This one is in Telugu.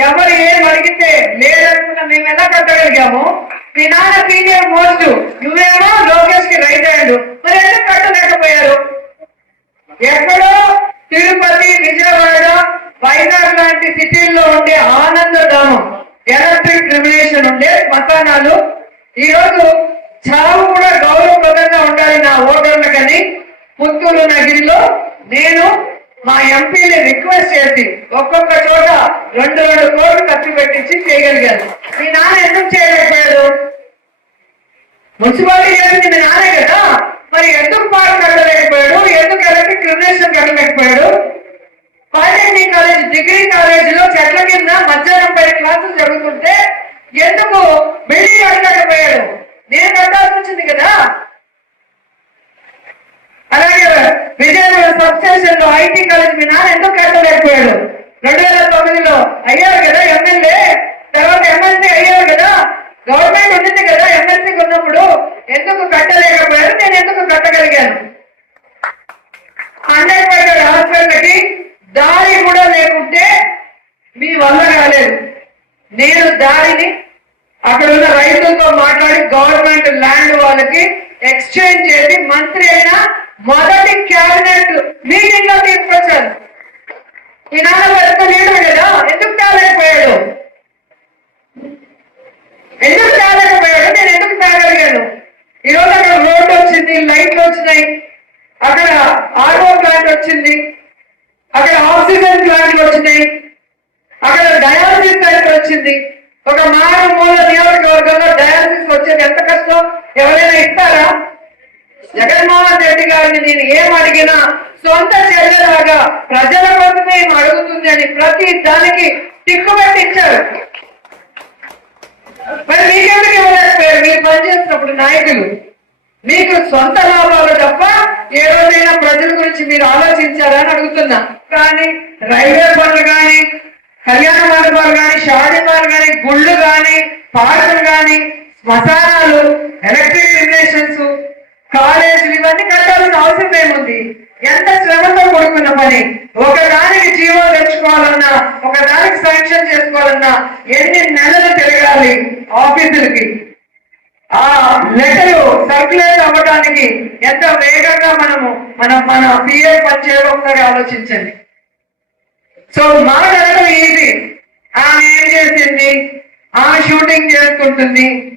ఎవరు ఏం అడిగితే లేదనుకున్నా మేము ఎలా కట్టగలిగాము? మీ నాన్న సీనియర్ మోస్ట్. నువ్వేమో లోకేష్కి రైట్ అయ్యాడు మరి ఎందుకు కట్టలేకపోయారు? ఎక్కడో తిరుపతి విజయవాడ వైజాగ్ లాంటి సిటీల్లో ఉండే ఆనందధామం ఎలక్ట్రిక్ రిమినేషన్ ఉండే శ్మశానాలు ఈరోజు చావు కూడా గౌరవప్రదంగా ఉండాలి నా ఓటర్లకని పుత్తూరు నగిరిలో నేను మా ఎంపీని రిక్వెస్ట్ చేసి ఒక్కొక్క చోట రెండు రెండు కోట్లు ఖర్చు పెట్టించి చేయగలిగాను మీ నాన్న ఎందుకు చేయలేకపోయాడు మున్సిపాలిటీ చేసింది మీ నాన్నే కదా? మరి ఎందుకు పార్క్ కట్టలేకపోయాడు? ఎందుకు ఎలక్ట్రిక్ క్రిమినేషన్ కట్టలేకపోయాడు? పాలిటెక్నిక్ కాలేజ్ డిగ్రీ కాలేజ్లో చెట్ల కింద మధ్యాహ్నం పై క్లాసులు జరుగుతుంటే ఎందుకు బిల్డింగ్ కట్టలేకపోయాడు? నేను కట్టాల్సి వచ్చింది కదా? అలాగే విజయనగరం సబ్ స్టేషన్లో ఐటీ కాలేజ్ మీ నాన్న ఎందుకు కట్టలేకపోయాడు? రెండు వేల తొమ్మిదిలో అయ్యారు కదా ఎమ్మెల్యే? తర్వాత ఎమ్మెల్సీ అయ్యారు కదా? గవర్నమెంట్ ఉండింది కదా ఎమ్మెల్సీకి ఉన్నప్పుడు? ఎందుకు కట్టలేకపోయారు? నేను ఎందుకు కట్టగలిగాను? హండ్రెడ్ పర్సెంట్ హాస్పిటల్కి దారి కూడా లేకుంటే మీ వల్ల కాలేదు. నేను దారిని అక్కడ ఉన్న రైతులతో మాట్లాడి గవర్నమెంట్ ల్యాండ్ వాళ్ళకి ఎక్స్చేంజ్ చేసి మంత్రి అయిన మొదటి క్యాబినెట్ మీటింగ్లో తీసుకొచ్చాను. ఈ నాన్న పెద్ద లీడర్ కదా ఎందుకు తేలేకపోయాడు ఎందుకు తేలేకపోయాడు నేను ఎందుకు తేగలిగాను ఈ రోజు అక్కడ రోడ్డు వచ్చింది లైట్లు వచ్చినాయి? అక్కడ ఆటో ప్లాంట్ వచ్చింది. అక్కడ ఆక్సిజన్ ప్లాంట్లు వచ్చినాయి. అక్కడ డయాలసిస్ సెంటర్ వచ్చింది. ఒక మారుమూల నియోజకవర్గంలో డయాలసిస్ వచ్చేది ఎంత కష్టం? ఎవరైనా ఇస్తారా? జగన్మోహన్ రెడ్డి గారిని నేను ఏం అడిగినా సొంత చెల్లెలాగా ప్రజల కోసమే ఏం అడుగుతుంది అని ప్రతి దానికి టిక్కుబెట్టి ఇచ్చారు మరి మీకెందుకు ఇవ్వలేకపోయారు? మీరు పనిచేసినప్పుడు నాయకులు. మీకు సొంత లాభాలు తప్ప ఏ రోజైనా ప్రజల గురించి మీరు ఆలోచించారని అడుగుతున్నా. కానీ రైల్వే పనులు కానీ కళ్యాణ మండపాలు కానీ షాదిమాలు కానీ గుళ్ళు కానీ పార్కులు కానీ శ్మశానాలు ఎలక్ట్రిక్ రిలేషన్స్ కాలేజీలు ఇవన్నీ కట్టాల్సిన అవసరం ఏముంది? ఎంత శ్రమతో కూడుకున్న పని? ఒక దానికి జీవో తెచ్చుకోవాలన్నా ఒక దానికి శాంక్షన్ చేసుకోవాలన్నా ఎన్ని నెలలు తిరగాలి ఆఫీసులకి? ఆ లెటర్ సర్క్యులేట్ అవ్వడానికి ఎంత వేగంగా మనము మనం మన పిఏ పనిచేయాలో ఒకసారి ఆలోచించండి. సో మాట్లాడడం ఈజీ ఆమె ఏం చేసింది? ఆమె షూటింగ్ చేసుకుంటుంది.